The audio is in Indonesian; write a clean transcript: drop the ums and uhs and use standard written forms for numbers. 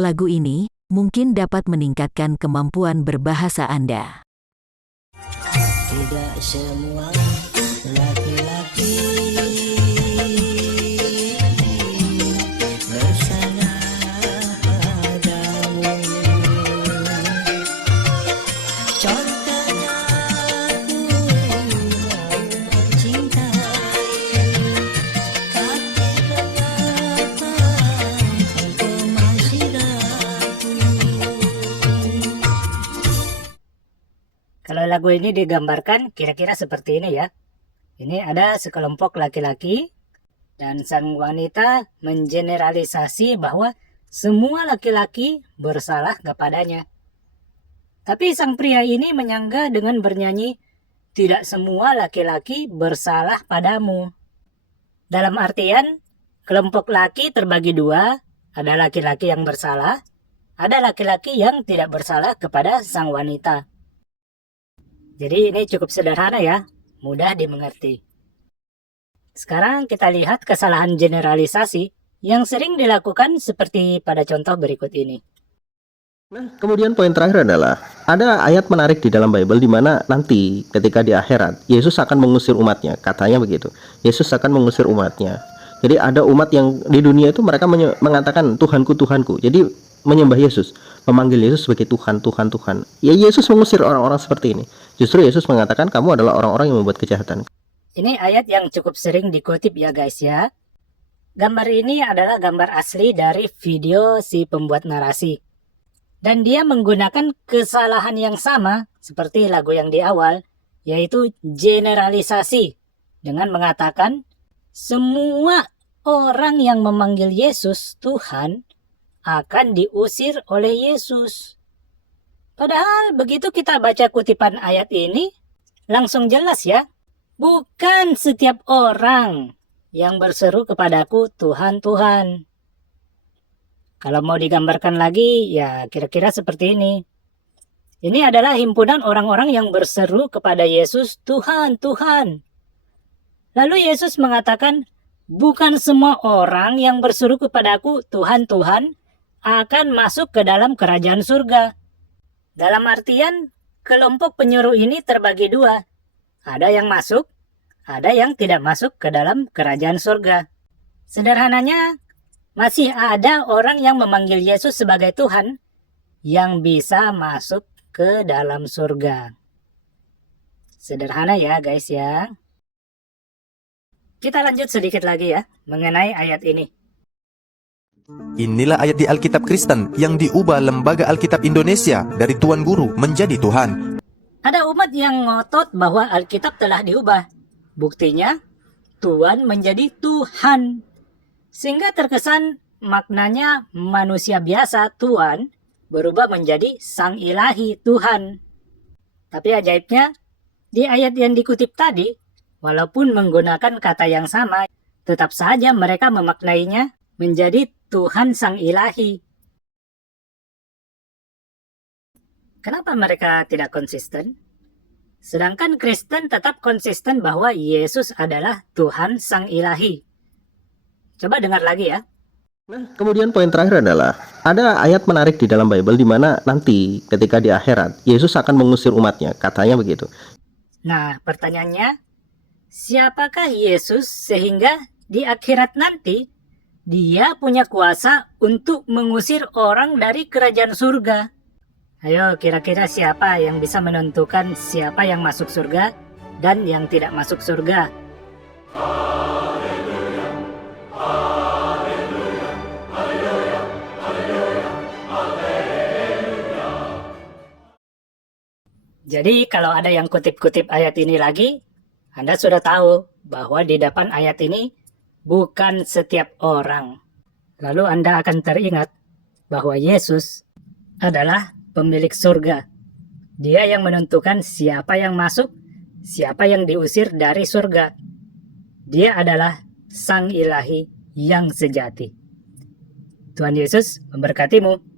Lagu ini mungkin dapat meningkatkan kemampuan berbahasa Anda. Tidak semua laki-laki bersalah padamu. Contohnya aku mencintai, tapi mengapa engkau masih ragu? Kalau lagu ini digambarkan kira-kira seperti ini ya. Ini ada sekelompok laki-laki dan sang wanita mengeneralisasi bahwa semua laki-laki bersalah kepadanya. Tapi sang pria ini menyangga dengan bernyanyi, tidak semua laki-laki bersalah padamu. Dalam artian, kelompok laki terbagi dua, ada laki-laki yang bersalah, ada laki-laki yang tidak bersalah kepada sang wanita. Jadi ini cukup sederhana ya, mudah dimengerti. Sekarang kita lihat kesalahan generalisasi yang sering dilakukan seperti pada contoh berikut ini. Nah, kemudian poin terakhir adalah ada ayat menarik di dalam Bible di mana nanti ketika di akhirat Yesus akan mengusir umatnya, katanya begitu. Yesus akan mengusir umatnya. Jadi ada umat yang di dunia itu mereka mengatakan Tuhanku, Tuhanku. Jadi menyembah Yesus, memanggil Yesus sebagai Tuhan, Tuhan, Tuhan. Ya Yesus mengusir orang-orang seperti ini. Justru Yesus mengatakan kamu adalah orang-orang yang membuat kejahatan. Ini ayat yang cukup sering dikutip ya guys ya. Gambar ini adalah gambar asli dari video si pembuat narasi. Dan dia menggunakan kesalahan yang sama seperti lagu yang di awal, yaitu generalisasi dengan mengatakan semua orang yang memanggil Yesus Tuhan akan diusir oleh Yesus. Padahal begitu kita baca kutipan ayat ini, langsung jelas ya, bukan setiap orang yang berseru kepadaku Tuhan, Tuhan. Kalau mau digambarkan lagi, ya kira-kira seperti ini. Ini adalah himpunan orang-orang yang berseru kepada Yesus, Tuhan, Tuhan. Lalu Yesus mengatakan, bukan semua orang yang berseru kepadaku, Tuhan, Tuhan, akan masuk ke dalam kerajaan surga. Dalam artian, kelompok penyuruh ini terbagi dua. Ada yang masuk, ada yang tidak masuk ke dalam kerajaan surga. Sederhananya, masih ada orang yang memanggil Yesus sebagai Tuhan yang bisa masuk ke dalam surga. Sederhana ya guys ya. Kita lanjut sedikit lagi ya mengenai ayat ini. Inilah ayat di Alkitab Kristen yang diubah Lembaga Alkitab Indonesia dari Tuan Guru menjadi Tuhan. Ada umat yang ngotot bahwa Alkitab telah diubah. Buktinya, Tuhan menjadi Tuhan. Sehingga terkesan maknanya manusia biasa Tuhan berubah menjadi Sang Ilahi Tuhan. Tapi ajaibnya, di ayat yang dikutip tadi, walaupun menggunakan kata yang sama, tetap saja mereka memaknainya menjadi Tuhan Sang Ilahi. Kenapa mereka tidak konsisten? Sedangkan Kristen tetap konsisten bahwa Yesus adalah Tuhan Sang Ilahi. Coba dengar lagi ya. Nah, kemudian poin terakhir adalah ada ayat menarik di dalam Bible di mana nanti ketika di akhirat Yesus akan mengusir umatnya, katanya begitu. Nah, pertanyaannya, siapakah Yesus sehingga di akhirat nanti dia punya kuasa untuk mengusir orang dari kerajaan surga? Ayo, kira-kira siapa yang bisa menentukan siapa yang masuk surga dan yang tidak masuk surga? Jadi kalau ada yang kutip-kutip ayat ini lagi, Anda sudah tahu bahwa di depan ayat ini bukan setiap orang. Lalu Anda akan teringat bahwa Yesus adalah pemilik surga. Dia yang menentukan siapa yang masuk, siapa yang diusir dari surga. Dia adalah Sang Ilahi yang sejati. Tuhan Yesus memberkatimu.